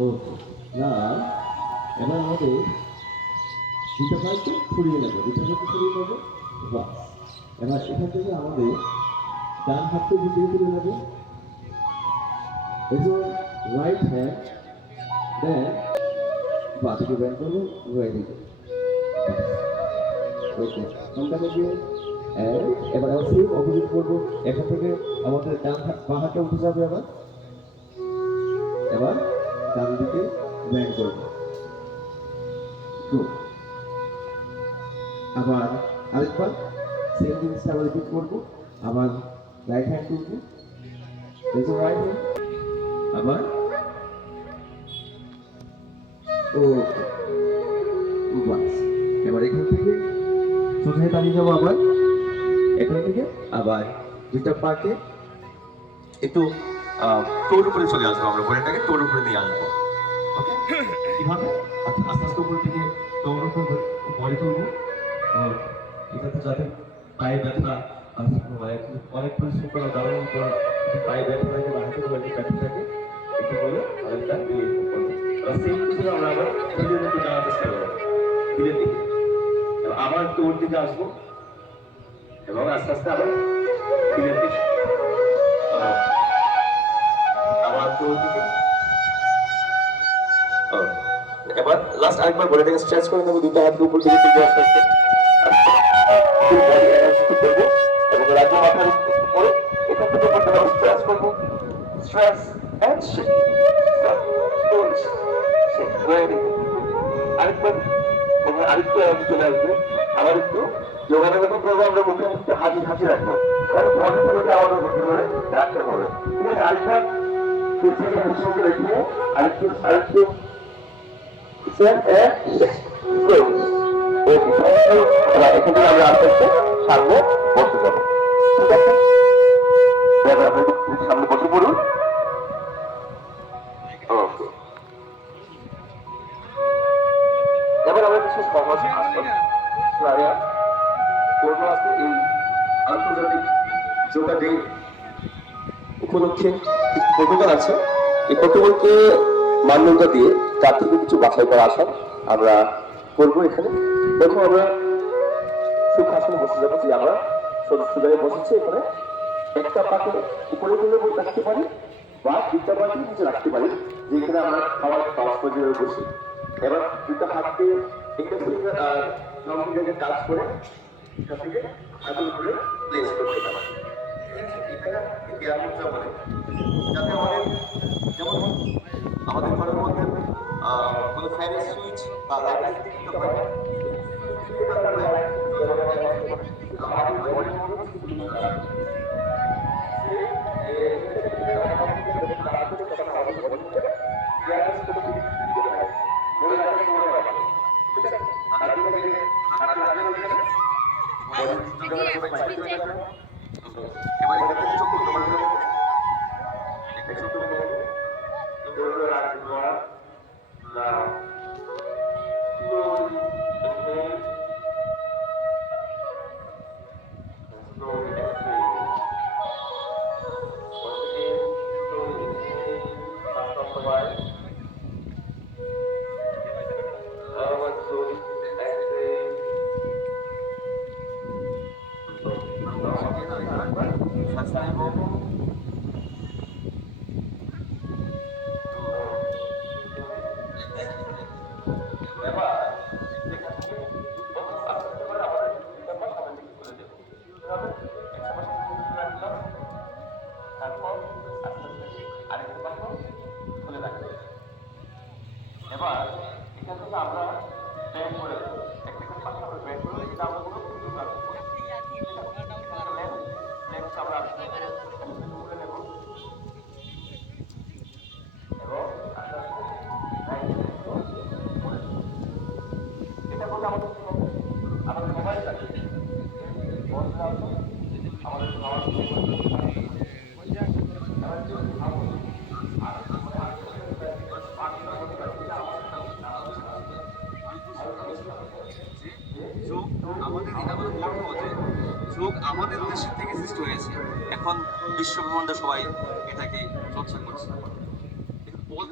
ওকে না এবার আমাদের দুটো পাইকে ছড়িয়ে নেবো দুটো পাইকে ছড়িয়ে নেবো বাস এবার এখান থেকে আমাদের ডান হাতকে ভিতরে তুলে নেবো এই যে রাইট হ্যান্ড দেন বাদিকে ব্যান্ড করবো ঘুরে দিকে ওকে কোনটা থেকে এবার আবার সেম অপোজিট করবো এখান থেকে আমাদের ডান হাত বাঁ হাতটা উঠে যাবে আবার এবার ডান দিকে ব্যান্ড করবো গুড আবার আরেকবার সেম জিনিসটা আবার রিপিট করবো আবার রাইট হ্যান্ড করবো এই যে রাইট হ্যান্ড আবার ও বাস এবার এখান থেকে সোজা দাঁড়িয়ে যাবো আবার এখান থেকে আবার দুইটা পাকে একটু টোর উপরে চলে আসবো আমরা বোর্ডটাকে টোর উপরে নিয়ে আসবো ওকে কিভাবে আস্তে আস্তে উপর থেকে টোর উপরে বডি তুলবো এটাতে যাতে পায়ে ব্যথা অনেক পরিশ্রম করা দাঁড়ানোর পর পায়ে ব্যথা থাকে বা হাতে ব্যথা থাকে একটু বলে অনেকটা দিয়ে করবো সেই কিছু আমরা আবার ধীরে ধীরে যাওয়ার চেষ্টা করবো ধীরে দিকে আবার টোর দিকে আসবো এবং আস্তে আস্তে আবার ধীরে দিকে আবার টোর দিকে এবার লাস্ট আরেকবার বডিটাকে স্ট্রেচ করে নেবো দুটো হাতকে উপর দিকে তুলবো আস্তে আস্তে করবো এবং রাজ্য মাথার উপরে এখান থেকে করতে পারবো স্ট্রেচ করবো স্ট্রেচ এন্ড শেক আরেকবার আরেকটু চলে আসবে আবার একটু যোগানে যখন করবো আমরা মুখে মুখে হাসি হাসি রাখবো কারণ মনে করে আমাদের মুখে ধরে রাখতে হবে ঠিক আছে আরেকবার পিছিয়ে হাসি রেখে আরেকটু আরেকটু এখান থেকে আমরা আস্তে আস্তে সামনে বসে যাবো ঠিক আছে সামনে বসে পড়ুন ওকে এবার আমরা কিছু সহজ আসন করবো আজকে এই আন্তর্জাতিক যোগা ডে উপলক্ষে প্রোটোকল আছে এই প্রোটোকলকে মান্যতা দিয়ে তার থেকে কিছু বাছাই করা আসন আমরা করবো এখানে দেখো আমরা সুখাসনে বসে যাবো যে আমরা সোজায় বসেছি এখানে একটা পাকে উপরে তুলে রাখতে পারি বা দুটা পাকে নিচে রাখতে পারি যেখানে আমরা খাওয়ার খাওয়া পর্যায়ে বসি এবার দুটা হাতকে একটা জায়গায় কাজ করে এখান থেকে হাতের উপরে প্লেস করতে পারি যাতে আমাদের যেমন আমাদের ঘরের মধ্যে কোনো ফ্যানের সুইচ বা লাইটের দিতে পারে এবার এটাকে চোখ now slowly inhale and slowly exhale. Once again, slowly inhale, out of the body. And slowly exhale. এবার এখান থেকে আমরা ব্যাক করে একটা করে পাশে আমরা ব্যাক করে এটা আমরা কোনো কিছু কাজ করব নেক্সট আমরা আসলে করে নেব এবং এটা বলতে আমাদের সবাই থাকে আমাদের খাওয়ার যোগ আমাদের এটা বলে গর্ব যে যোগ আমাদের দেশের থেকে সৃষ্টি হয়েছে এখন বিশ্ব ব্রহ্মাণ্ড সবাই এটাকে চর্চা করছে কারণ এই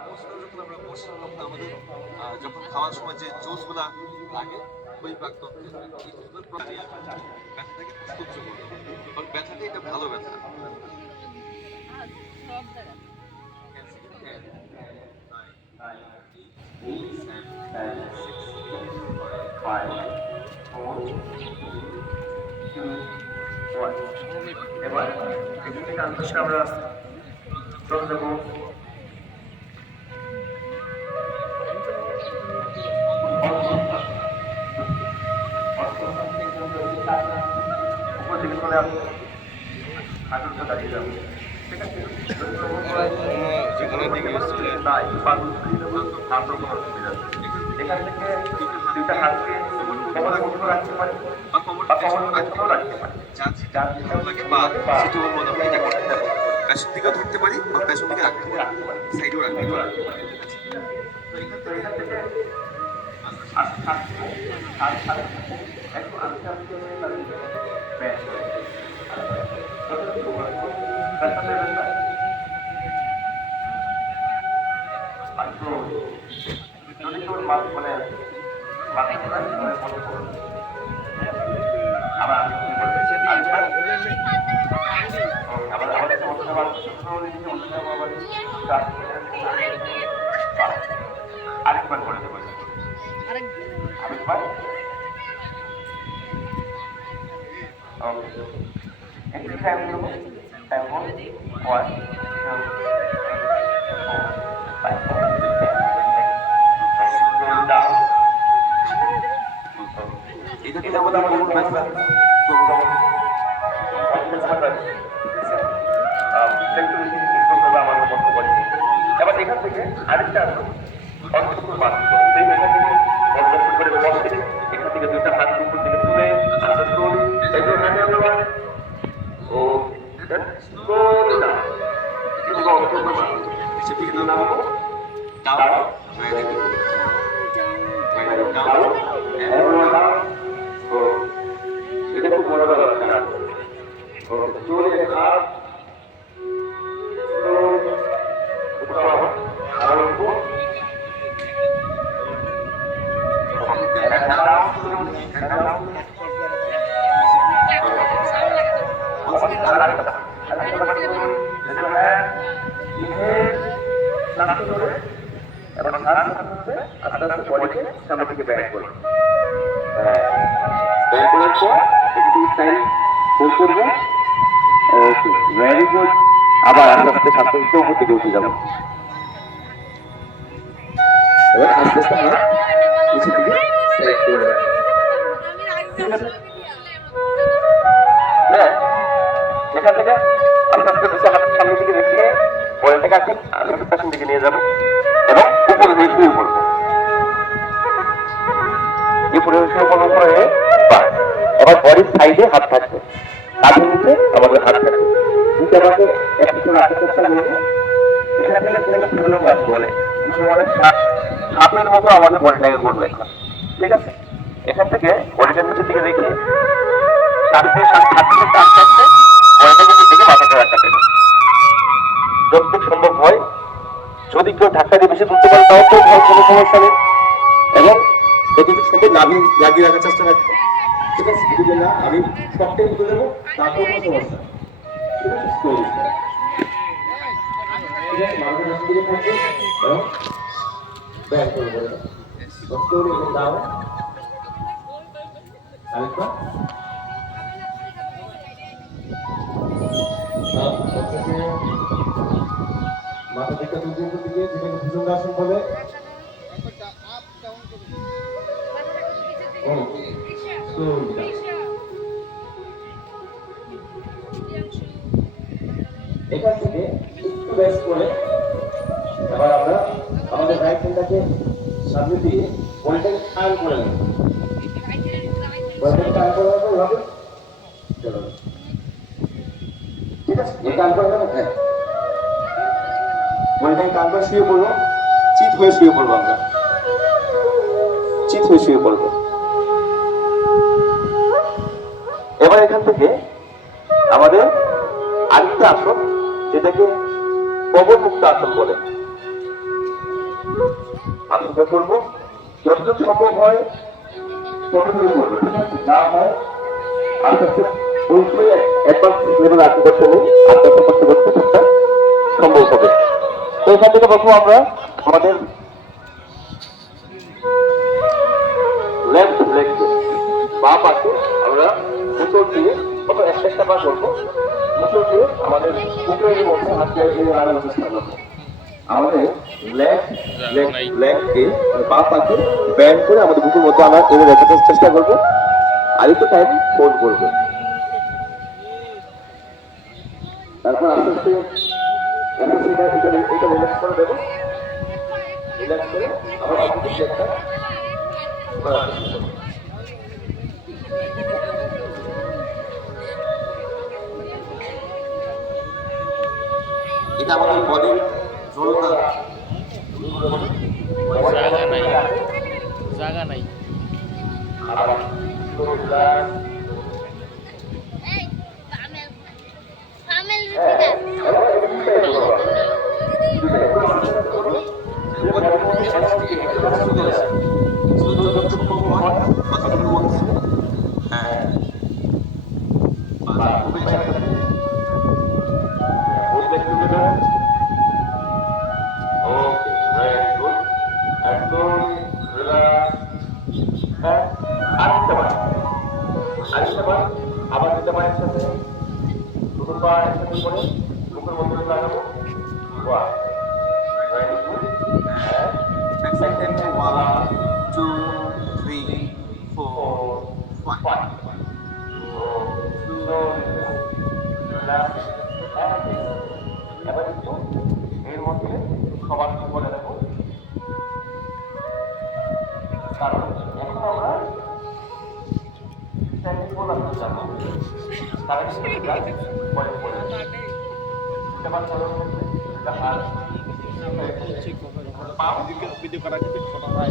পোস্টটা যখন আমরা বসি তখন আমাদের যখন খাওয়ার সময় যে জুসগুলা লাগে ওই প্রাকতন্ত্রে এই জুসগুলো ব্যথাটাকে সহ্য করে কারণ ব্যথাটা এটা ভালো ব্যথা এবার আমরা চলে যাবো যেখানে দিকে এখান থেকে দুইটা হাতকে রাখতে পারি বা রাখতে পারি সেটা মনে হয় এটা করতে পারি পেছন দিকেও ধরতে পারি বা পেছন দিকে রাখতে পারি সাইডেও রাখতে পারি আরেকবার করে দেবো আরেকবার একটু টাইম দেবো টাইম 1 2 এবার এখান থেকে আরেকটা এখান থেকে দুইটা হাত উপর দিকে তুলে এটা খুব বড় ব্যাপার সামনে থেকে ব্যাক করবো ব্যাক করার পর একটু স্টাইল হোল্ড করবো ওকে ভেরি গুড আবার আস্তে আস্তে সাথে উপর থেকে উঠে যাবো এবার আস্তে আস্তে আমরা নিচের দিকে সাইড করে হ্যাঁ এখান থেকে আস্তে আস্তে দুটো হাত সামনের দিকে রেখে বলটাকে আসেন আমি পেছন দিকে নিয়ে যাবো এবং উপরে হয়ে শুয়ে পড়বো উপরে শুয়ে পড়ার পরে এবার বডির সাইডে হাত থাকবে কাঁধের নিচে আমাদের হাত থাকবে নিচে আমাকে একটু রাখার চেষ্টা করবো এখানে থেকে গাছ বলে সাপের মতো আমাদের বডিটাকে করবে ঠিক আছে এখান থেকে বডিটার নিচের দিকে রেখে আস্তে আস্তে বডিটাকে দিকে মাথাটা রাখতে হবে যতটুকু সম্ভব হয় যদি কেউ ধাক্কা দিয়ে বেশি তুলতে পারে তাও তো কোনো সমস্যা নেই এবং যতটুকু সম্ভব লাগিয়ে রাখার চেষ্টা রাখবো ঠিক আছে যদি না আমি সবটাই তুলে দেবো তারপর কোনো সমস্যা ঠিক আছে স্লোলি ঠিক আছে মানুষের কাছ থেকে থাকবে এবং ব্যাক করে দেবে স্লোলি এবং দাও আরেকবার মাথা দিকটা দুর্গের দিকে যেটাকে ভুজঙ্গাসন বলে ও slowly down. এখান থেকে একটু ব্যাস করে এবার আমরা আমাদের রাইট হ্যান্ডটাকে সামনে দিয়ে বলটাকে টান করে নেব। বলটাকে টান করে নেব এভাবে। চলো। ঠিক আছে? এই টান করে নেব। হ্যাঁ। বলটাকে টান করে শুয়ে পড়বো। চিত হয়ে শুয়ে পড়বো আমরা। চিত হয়ে শুয়ে পড়বো। এবার এখান থেকে আমাদের আরেকটা আসন যেটাকে কবর মুক্ত আসন বলে আসনটা করবো যতটুকু সম্ভব হয় ততটুকু করবো না হয় আস্তে আস্তে অবশ্যই অ্যাডভান্স লেভেল আসন করতে নেই আস্তে আস্তে করতে করতে ঠিকঠাক সম্ভব হবে। তো এখান থেকে প্রথম আমরা আমাদের লেফট লেগকে বা পাশে আমরা মুচড় দিয়ে কত একটা পা করবো মুচড় দিয়ে আমাদের বুকের মধ্যে হাতকে আনার চেষ্টা করবো। আমাদের লেগকে বা পাকে ব্যান্ড করে আমাদের বুকের মধ্যে আমরা এনে রাখার চেষ্টা করবো। আরেকটু টাইম ফোল্ড করবো। তারপর আস্তে আস্তে এটা রিল্যাক্স করে দেবো। রিল্যাক্স করে আবার আমাদের চেষ্টা করার চেষ্টা করবো। এটা আমাদের বডির জড়তা জায়গা নাই আবার যেতে পারেন সাথে দুটো পা একসাথে করে বুকের মধ্যে লাগাবো। One, two, three, four, five. এবার একটু এর মধ্যে সবার করে দেবো কারণ এখন আমরা স্ট্যান্ডিং পোজিশনে যাব কারণ পরে পরে এবার চলো এটা হাত ভিডিও করা কিন্তু করা হয়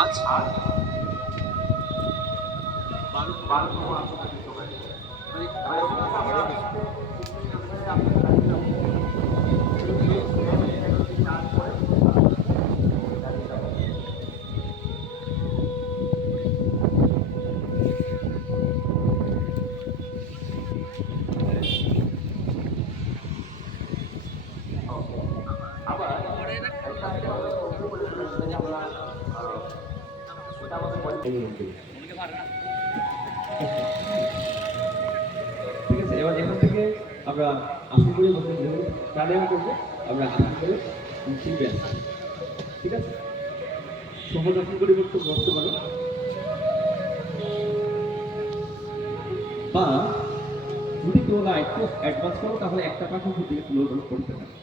আজ ঠিক আছে, এবার এখান থেকে আমরা আসন করে প্রাণায়াম করবো। আমরা আসন করে শিখবেন, ঠিক আছে? সহজ আসন করে বসতে পারো বা যদি তোমরা একটু অ্যাডভান্স করো তাহলে একটা পাখি থেকে তুলে করতে পারো।